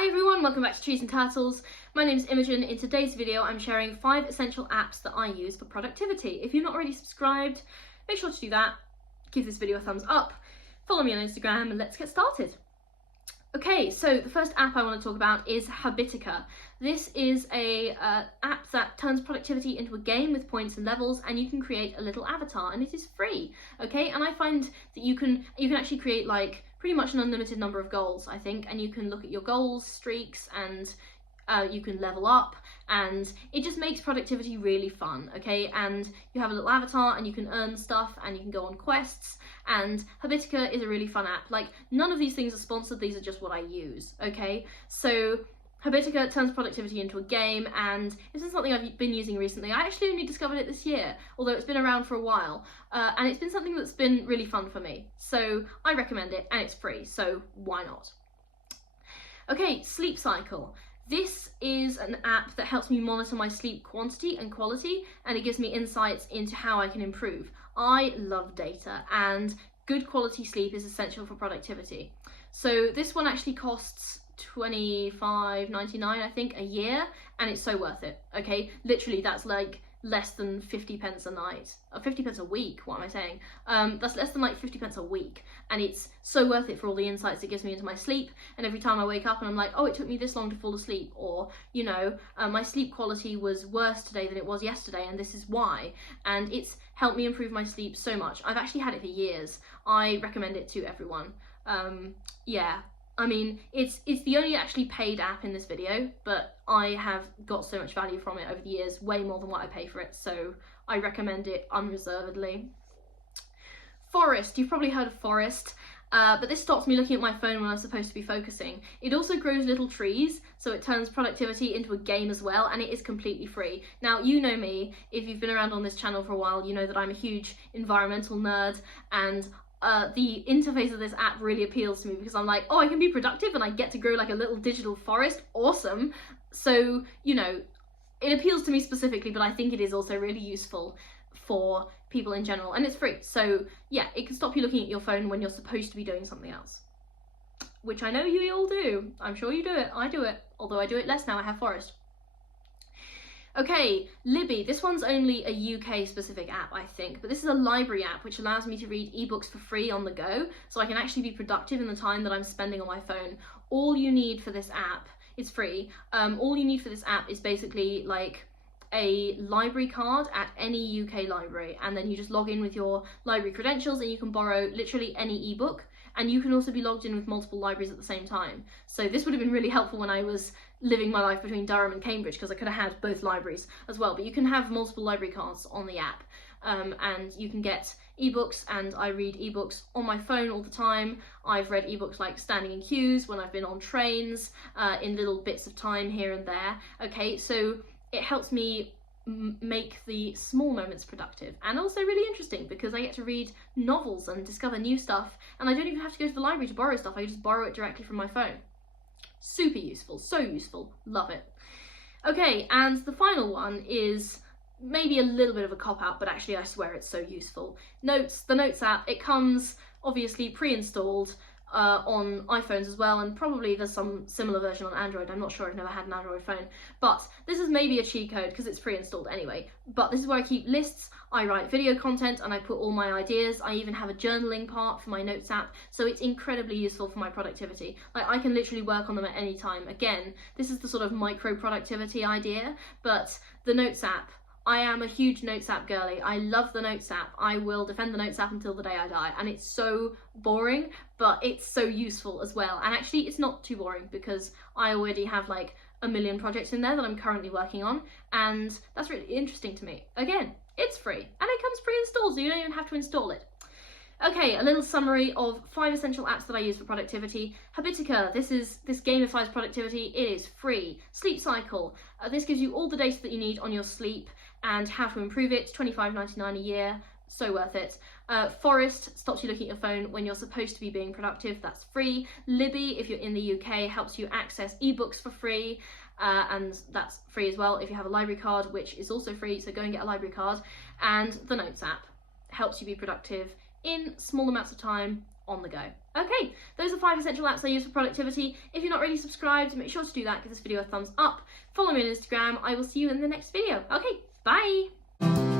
Hi everyone, welcome back to Trees and Turtles. My name is Imogen. In today's video I'm sharing 5 essential apps that I use for productivity. If you're not already subscribed, make sure to do that. Give this video a thumbs up, follow me on Instagram, and let's get started. Okay, so the first app I want to talk about is Habitica. This is a app that turns productivity into a game with points and levels, and you can create a little avatar, and it is free. Okay, and I find that you can actually create like pretty much an unlimited number of goals, I think, and you can look at your goals, streaks, and you can level up, and it just makes productivity really fun. Okay, and you have a little avatar and you can earn stuff and you can go on quests, and Habitica is a really fun app. Like, none of these things are sponsored, these are just what I use. Okay, so Habitica turns productivity into a game, and this is something I've been using recently. I actually only discovered it this year, although it's been around for a while, and it's been something that's been really fun for me. So I recommend it, and it's free, so why not? Okay, Sleep Cycle. This is an app that helps me monitor my sleep quantity and quality, and it gives me insights into how I can improve. I love data, and good quality sleep is essential for productivity. So this one actually costs $25.99 I think a year, and it's so worth it. Okay, literally that's like less than 50 pence a night, or 50 pence a week, what am I saying? That's less than like 50 pence a week, and it's so worth it for all the insights it gives me into my sleep. And every time I wake up and I'm like, oh, it took me this long to fall asleep, or you know, my sleep quality was worse today than it was yesterday, and this is why. And it's helped me improve my sleep so much. I've actually had it for years. I recommend it to everyone. Yeah, I mean, it's the only actually paid app in this video, but I have got so much value from it over the years, way more than what I pay for it, so I recommend it unreservedly. Forest, you've probably heard of Forest, but this stops me looking at my phone when I'm supposed to be focusing. It also grows little trees, so it turns productivity into a game as well, and it is completely free. Now, you know me, if you've been around on this channel for a while, you know that I'm a huge environmental nerd, and the interface of this app really appeals to me because I'm like, oh, I can be productive and I get to grow like a little digital forest. Awesome. So, you know, it appeals to me specifically, but I think it is also really useful for people in general, and it's free. So yeah, it can stop you looking at your phone when you're supposed to be doing something else, which I know you all do. I'm sure you do it. I do it, although I do it less now. I have Forest. Okay, Libby. This one's only a UK specific app, I think, but this is a library app which allows me to read ebooks for free on the go, so I can actually be productive in the time that I'm spending on my phone. All you need for this app, it's free, all you need for this app is basically like a library card at any UK library, and then you just log in with your library credentials and you can borrow literally any ebook. And you can also be logged in with multiple libraries at the same time. So this would have been really helpful when I was living my life between Durham and Cambridge, because I could have had both libraries as well. But you can have multiple library cards on the app, and you can get ebooks, and I read ebooks on my phone all the time. I've read ebooks like standing in queues, when I've been on trains, in little bits of time here and there. Okay, so it helps me make the small moments productive, and also really interesting because I get to read novels and discover new stuff, and I don't even have to go to the library to borrow stuff. I just borrow it directly from my phone. Super useful, so useful, love it. Okay, and the final one is maybe a little bit of a cop-out, but actually I swear it's so useful. Notes, the Notes app. It comes obviously pre-installed on iPhones as well, and probably there's some similar version on Android. I'm not sure, I've never had an Android phone, but this is maybe a cheat code because it's pre-installed anyway. But this is where I keep lists, I write video content, and I put all my ideas. I even have a journaling part for my Notes app, so it's incredibly useful for my productivity. Like, I can literally work on them at any time. Again, this is the sort of micro productivity idea, but the Notes app, I am a huge Notes app girly. I love the Notes app. I will defend the Notes app until the day I die. And it's so boring, but it's so useful as well. And actually, it's not too boring because I already have like a million projects in there that I'm currently working on. And that's really interesting to me. Again, it's free and it comes pre-installed, so you don't even have to install it. Okay, a little summary of 5 essential apps that I use for productivity. Habitica, this gamifies productivity. It is free. Sleep Cycle, this gives you all the data that you need on your sleep and how to improve it. $25.99 a year, so worth it. Forest stops you looking at your phone when you're supposed to be being productive. That's free. Libby, if you're in the UK, helps you access ebooks for free. And that's free as well if you have a library card, which is also free, so go and get a library card. And the Notes app helps you be productive in small amounts of time on the go. Okay, those are 5 essential apps I use for productivity. If you're not already subscribed, make sure to do that. Give this video a thumbs up. Follow me on Instagram. I will see you in the next video. Okay, bye.